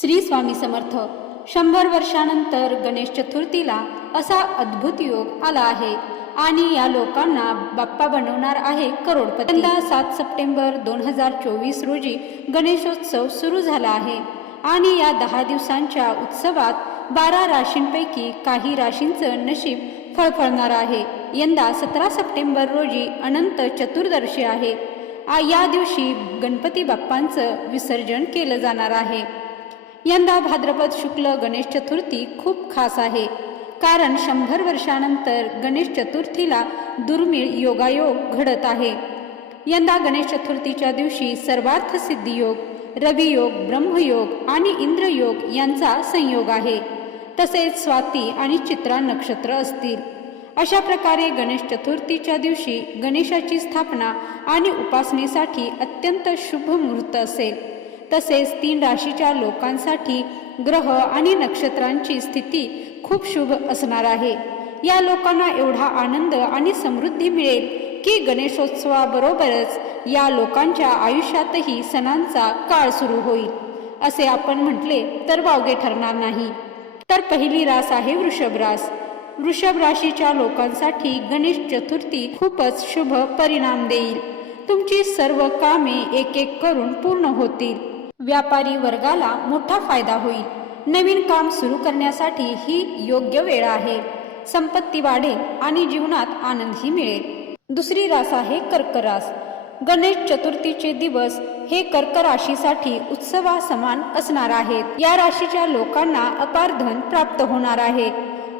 श्री स्वामी समर्थ. शंभर वर्षानंतर गणेश चतुर्थीला असा अद्भुत योग आला आहे. आणि या लोकांना बाप्पा बनवणार आहे करोडपती. सात सप्टेंबर दोन हजार चोवीस रोजी गणेशोत्सव सुरू झाला आहे. आणि या दहा दिवसांच्या उत्सवात बारा राशींपैकी काही राशींचं नशीब फळफळणार आहे. यंदा सतरा सप्टेंबर रोजी अनंत चतुर्दशी आहे. या दिवशी गणपती बाप्पांचं विसर्जन केलं जाणार आहे. यंदा भाद्रपद शुक्ल गणेश चतुर्थी खूप खास आहे. कारण शंभर वर्षानंतर गणेश चतुर्थीला दुर्मिळ योगायोग घडत आहे. यंदा गणेश चतुर्थीच्या दिवशी सर्वार्थ सिद्धी योग रवियोग ब्रह्मयोग आणि इंद्रयोग यांचा संयोग आहे. तसेच स्वाती आणि चित्रा नक्षत्र असतील. अशा प्रकारे गणेश चतुर्थीच्या दिवशी गणेशाची स्थापना आणि उपासनेसाठी अत्यंत शुभ मुहूर्त असेल. तसेच तीन राशीच्या लोकांसाठी ग्रह आणि नक्षत्रांची स्थिती खूप शुभ असणार आहे. या लोकांना एवढा आनंद आणि समृद्धी मिळेल की गणेशोत्सवाबरोबरच या लोकांच्या आयुष्यातही सणांचा काळ सुरू होईल. असे आपण म्हटले तर वावगे ठरणार नाही. तर पहिली रास आहे वृषभ रास. वृषभ राशीच्या लोकांसाठी गणेश चतुर्थी खूपच शुभ परिणाम देईल. तुमची सर्व कामे एक एक करून पूर्ण होतील. व्यापारी वर्गाला मोठा फायदा होईल. नवीन काम सुरू करण्यासाठी ही योग्य वेळ आहे. संपत्ती वाढेल आणि जीवनात आनंदही मिळेल. दुसरी रास आहे कर्करास. गणेश चतुर्थीचे दिवस हे कर्क राशीसाठी उत्सवा समान असणार आहेत. या राशीच्या लोकांना अपार धन प्राप्त होणार आहे.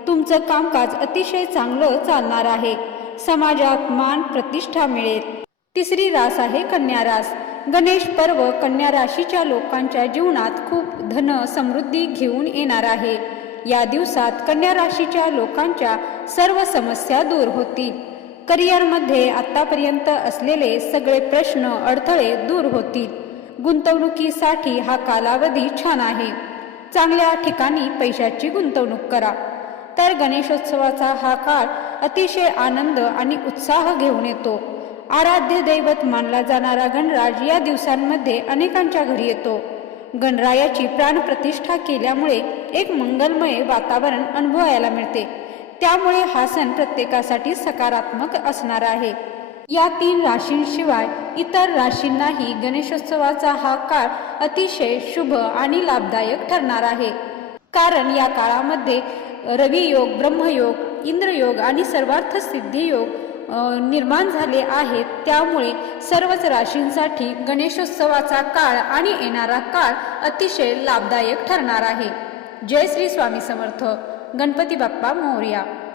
तुमचं कामकाज अतिशय चांगलं चालणार आहे. समाजात मान प्रतिष्ठा मिळेल. तिसरी रास आहे कन्या रास. गणेश पर्व कन्या राशीच्या लोकांच्या जीवनात खूप धन समृद्धी घेऊन येणार आहे. या दिवसात कन्या राशीच्या लोकांच्या सर्व समस्या दूर होतील. करिअरमध्ये आत्तापर्यंत असलेले सगळे प्रश्न अडथळे दूर होतील. गुंतवणुकीसाठी हा कालावधी छान आहे. चांगल्या ठिकाणी पैशाची गुंतवणूक करा. तर गणेशोत्सवाचा हा काळ अतिशय आनंद आणि उत्साह घेऊन येतो. आराध्य दैवत मानला जाणारा गणराज या दिवसांमध्ये अनेकांच्या घरी येतो. गणरायाची प्राणप्रतिष्ठा केल्यामुळे एक मंगलमय वातावरण अनुभवायला मिळते. त्यामुळे हा सण प्रत्येकासाठी सकारात्मक असणार आहे. या तीन राशींशिवाय इतर राशींनाही गणेशोत्सवाचा हा काळ अतिशय शुभ आणि लाभदायक ठरणार आहे. कारण या काळामध्ये रवियोग ब्रह्मयोग इंद्रयोग आणि सर्वार्थ सिद्धियोग निर्माण झाले आहेत. त्यामुळे सर्वच राशींसाठी गणेशोत्सवाचा काळ आणि येणारा काळ अतिशय लाभदायक ठरणार आहे. जय श्री स्वामी समर्थ. गणपती बाप्पा मोर्या.